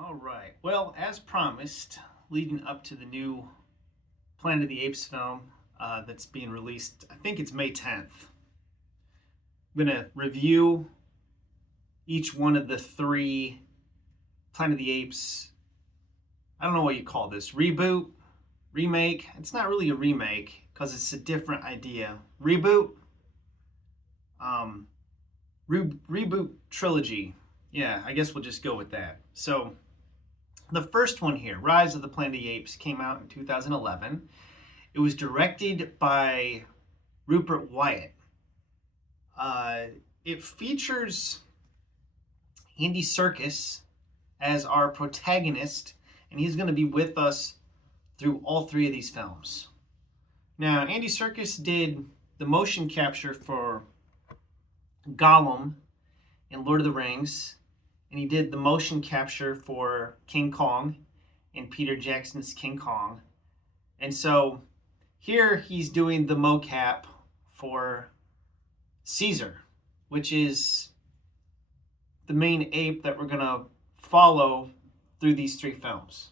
All right. Well, as promised, leading up to the new Planet of the Apes film that's being released, I think it's May 10th. I'm going to review each one of the three Planet of the Apes. I don't know what you call this. Reboot? Remake? It's not really a remake because it's a different idea. Reboot? Reboot trilogy. Yeah, I guess we'll just go with that. So, the first one here, Rise of the Planet of the Apes, came out in 2011. It was directed by Rupert Wyatt. It features Andy Serkis as our protagonist, and he's going to be with us through all three of these films. Now, Andy Serkis did the motion capture for Gollum in Lord of the Rings, and he did the motion capture for King Kong in Peter Jackson's King Kong. And so here he's doing the mocap for Caesar, which is the main ape that we're going to follow through these three films.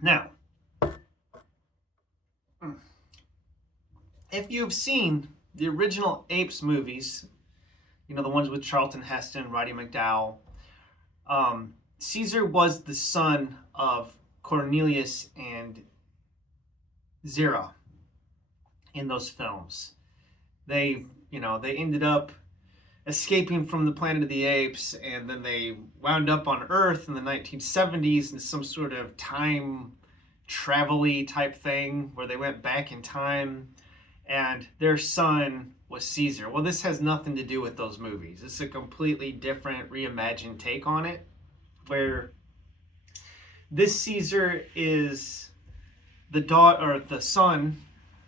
Now, if you've seen the original Apes movies, you know, the ones with Charlton Heston, Roddy McDowall, Caesar was the son of Cornelius and Zira in those films. They ended up escaping from the Planet of the Apes, and then they wound up on Earth in the 1970s in some sort of time travel-y type thing where they went back in time, and their son was Caesar. Well, this has nothing to do with those movies. It's a completely different, reimagined take on it, where this Caesar is the son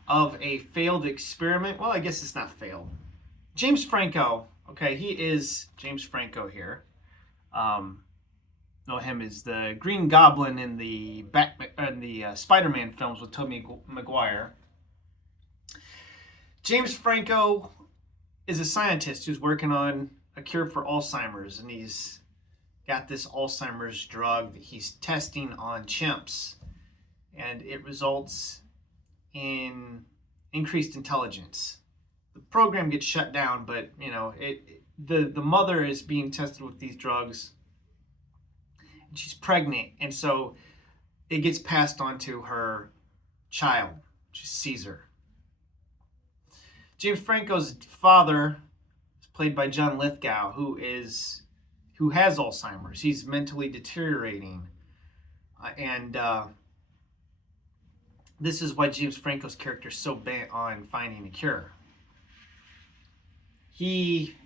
of a failed experiment. Well, I guess it's not failed. James Franco. Okay, he is James Franco here. Know him as the Green Goblin in the Spider-Man films with Tobey Maguire. James Franco is a scientist who's working on a cure for Alzheimer's, and he's got this Alzheimer's drug that he's testing on chimps, and it results in increased intelligence. The program gets shut down, but the mother is being tested with these drugs, and she's pregnant, and so it gets passed on to her child, which is Caesar. James Franco's father is played by John Lithgow, who has Alzheimer's. He's mentally deteriorating, and this is why James Franco's character is so bent on finding a cure. He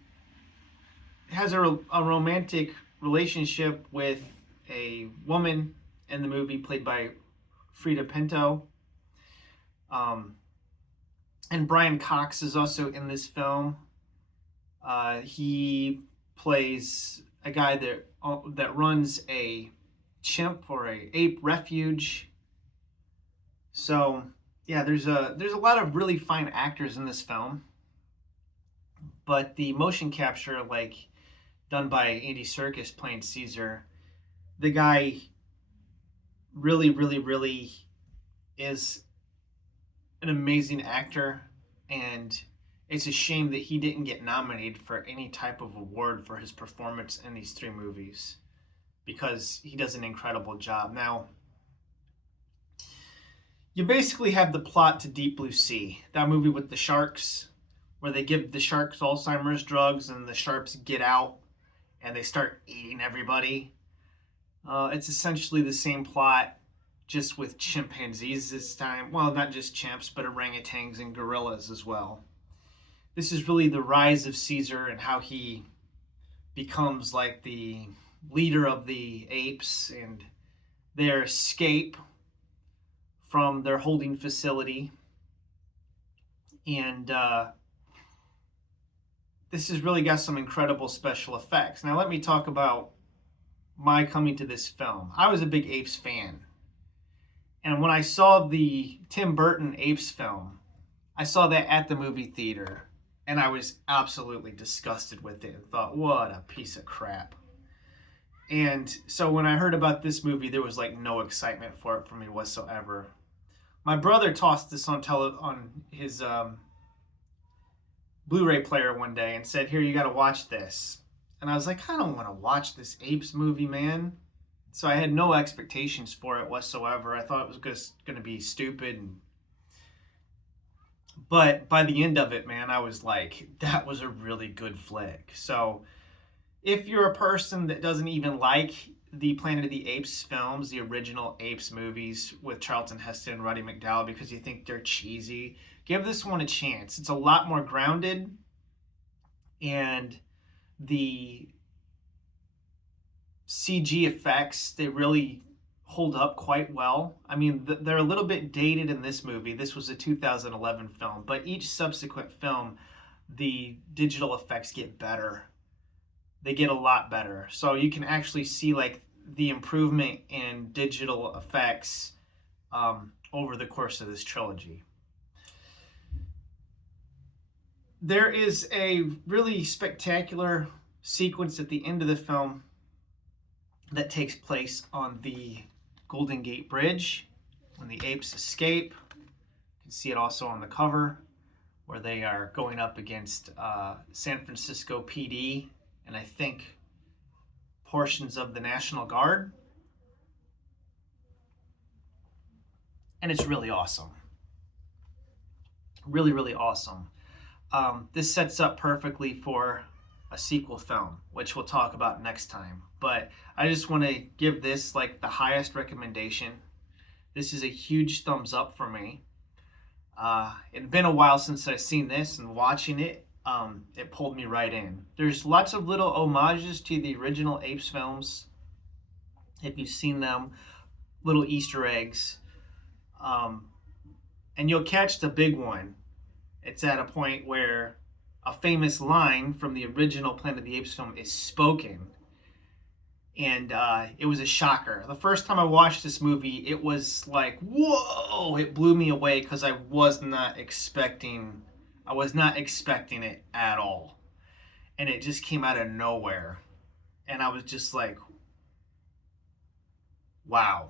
has a romantic relationship with a woman in the movie played by Frida Pinto. And Brian Cox is also in this film. He plays a guy that runs a chimp or a ape refuge. So yeah, there's a lot of really fine actors in this film. But the motion capture, like done by Andy Serkis playing Caesar, the guy really, really, really is an amazing actor, and it's a shame that he didn't get nominated for any type of award for his performance in these three movies, because he does an incredible job. Now, you basically have the plot to Deep Blue Sea, that movie with the sharks, where they give the sharks Alzheimer's drugs and the sharks get out and they start eating everybody. It's essentially the same plot, just with chimpanzees this time. Well, not just chimps, but orangutans and gorillas as well. This is really the rise of Caesar and how he becomes like the leader of the apes and their escape from their holding facility. And this has really got some incredible special effects. Now let me talk about my coming to this film. I was a big Apes fan. And when I saw the Tim Burton Apes film, I saw that at the movie theater, and I was absolutely disgusted with it and thought, what a piece of crap. And so when I heard about this movie, there was like no excitement for it for me whatsoever. My brother tossed this on his Blu-ray player one day and said, "Here, you got to watch this." And I was like, "I don't want to watch this Apes movie, man." So I had no expectations for it whatsoever. I thought it was just going to be stupid. But by the end of it, man, I was like, that was a really good flick. So if you're a person that doesn't even like the Planet of the Apes films, the original Apes movies with Charlton Heston and Roddy McDowall, because you think they're cheesy, give this one a chance. It's a lot more grounded, and the CG effects, they really hold up quite well. I mean, they're a little bit dated in this movie. This was a 2011 film, but each subsequent film, the digital effects get better. They get a lot better. So you can actually see like the improvement in digital effects over the course of this trilogy. There is a really spectacular sequence at the end of the film that takes place on the Golden Gate Bridge when the apes escape. You can see it also on the cover where they are going up against San Francisco PD and I think portions of the National Guard. And it's really awesome. Really, really awesome. This sets up perfectly for a sequel film, which we'll talk about next time. But I just want to give this like the highest recommendation. This is a huge thumbs up for me. It's been a while since I've seen this, and watching it, it pulled me right in. There's lots of little homages to the original Apes films. If you've seen them, little Easter eggs. And you'll catch the big one. It's at a point where a famous line from the original Planet of the Apes film is spoken. And it was a shocker. The first time I watched this movie, it was like, whoa! It blew me away because I was not expecting it at all. And it just came out of nowhere. And I was just like, wow.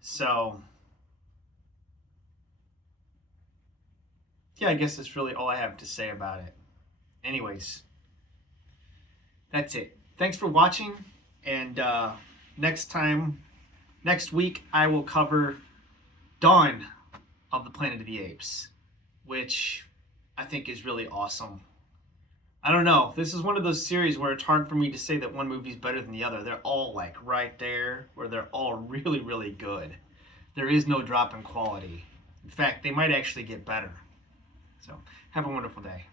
So, yeah, I guess that's really all I have to say about it. Anyways, that's it. Thanks for watching, and next week, I will cover Dawn of the Planet of the Apes, which I think is really awesome. I don't know. This is one of those series where it's hard for me to say that one movie is better than the other. They're all like right there, where they're all really, really good. There is no drop in quality. In fact, they might actually get better. So, have a wonderful day.